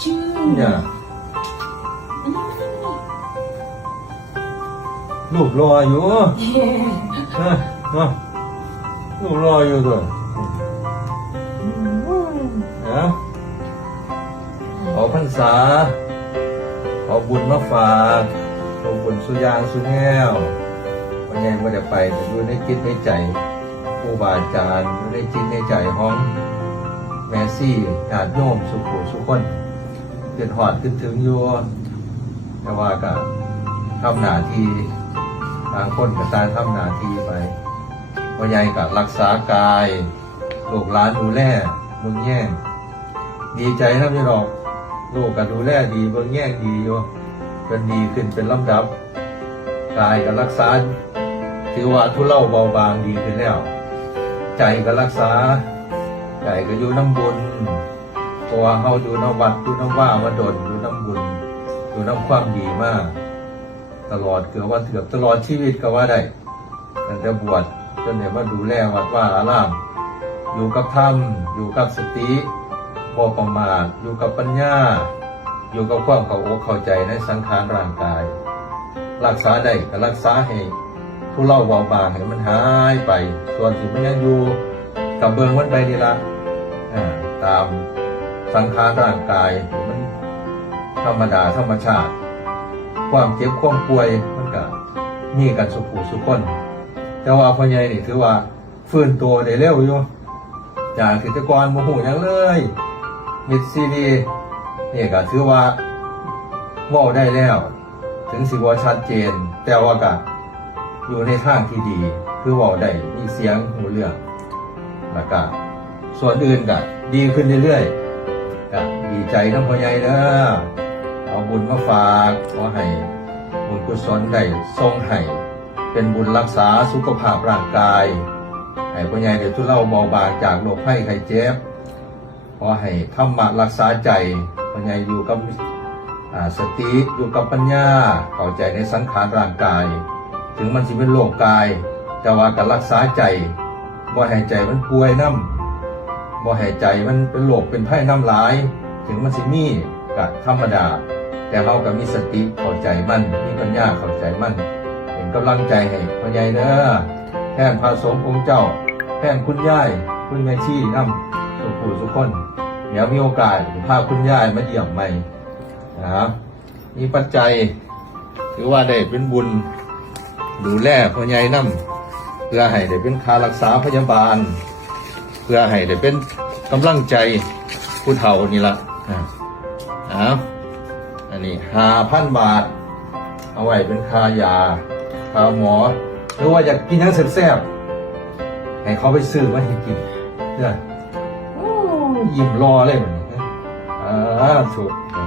ชื่อเนี่ยอันนี้ไม่ได้มีลูกรออยู่เย้เออเนาะลูกรออยู่ด้วยนะเอาพรรษาเอาบุญมาฝากเอาบุญสุยางสุแนววันนี้ไม่ได้ไปแต่อยู่ในจิตในใจครูบาอาจารย์อยู่ในจิตในใจของแมซี่ญาติโยมสุขุสุคน เกิดหอดขึ้นถึงอยู่แต่ว่าก็ทำหน้าที่บางคนก็ตายทำหน้าที่ไปพ่อใหญ่ก็รักษากายลูกหลานดูแลเบิ่งแย่ง ดีใจนะพี่ดอกลูกก็ดูแลดีเบิ่งแย่งดีอยู่เป็นดีขึ้นเป็นลำดับกายก็รักษาถือว่าทุเลาเบาบางดีขึ้นแล้ว ใจก็รักษา ใจก็อยู่น้ำบุญเพ ราะว่าเขาอยู่น้ำวัดอยู่น้ำว่ามาดนอยู่น้ำบุญอยู่น้ำความดีมาก ตลอดเกือบว่าเกือบตลอดชีวิตก็ว่าได้ตั้งแต่บวชจนเนี่ยมาดูแลวัดว่าอาราม อยู่กับธรรมอยู่กับสติบ่ประมาทอยู่กับปัญญา อยู่กับความเข้าอกเข้าใจในสังขารร่างกาย รักษาได้ก็รักษาให้ทุเลาเบาบางให้มันหายไป ส่วนที่มันยังอยู่กับเบิงมันไปนี่ละตาม สังขารร่างกายมันธรรมดาธรรมชาติ ความเจ็บความป่วยมันก็มีกันสุขูสุขคน แต่ว่าพ่อใหญ่นี่ถือว่าฟื้นตัวได้เร็วอยู่จากกิจกรโมโหยังเลยมิดซีดีนี่ก็ถือว่าว่าได้แล้ว ถึงสิว่าชัดเจน แต่ว่าก็อยู่ในทางที่ดี คือว่าได้มีเสียงหูเรื่องแล้วก็ส่วนอื่นก็ดีขึ้นเรื่อยๆ ก็ดีใจทั้งพ่อใหญ่เด้อเอาบุญมาฝากขอให้บุญกุศลได้ทรงให้เป็นบุญรักษาสุขภาพร่างกายให้พ่อใหญ่ได้ทุเลาเบาบางจากโรคภัยไข้เจ็บขอให้ธรรมะรักษาใจพ่อใหญ่อยู่กับสติอยู่กับปัญญาเข้าใจในสังขารร่างกาย ถึงมันสิเป็นโรคกาย แต่ว่าการรักษาใจบ่ให้ใจมันป่วยน้ำ บ่ให้ใจมันเป็นโรคเป็นไข้น้ำลาย ถึงมันสิมีก็ธรรมดา แต่เราก็มีสติเข้าใจมันมีปัญญาเข้าใจมันเป็นกำลังใจให้พ่อใหญ่เด้อแทนพระสงฆ์องค์เจ้า แทนคุณยายคุณแม่ชีน้ำสุขูสุขคนเดี๋ยวมีโอกาสพาคุณยายมาเยี่ยมใหม่นะมีปัจจัยถือว่าได้เป็นบุญดูแลพ่อใหญ่น้ำเพื่อให้ได้เป็นค่ารักษาพยาบาล เพื่อให้ได้เป็นกำลังใจผู้เฒ่านี่ละอ่าวอันนี้ห้าพันบาท เอาไว้เป็นค่ายาค่าหมอ หรือว่าอยากกินยังแซ่บๆให้เขาไปซื้อมาให้กินเนี่ยอ้ยิ้มรอเลยเหมือนกันอ่าสุดเ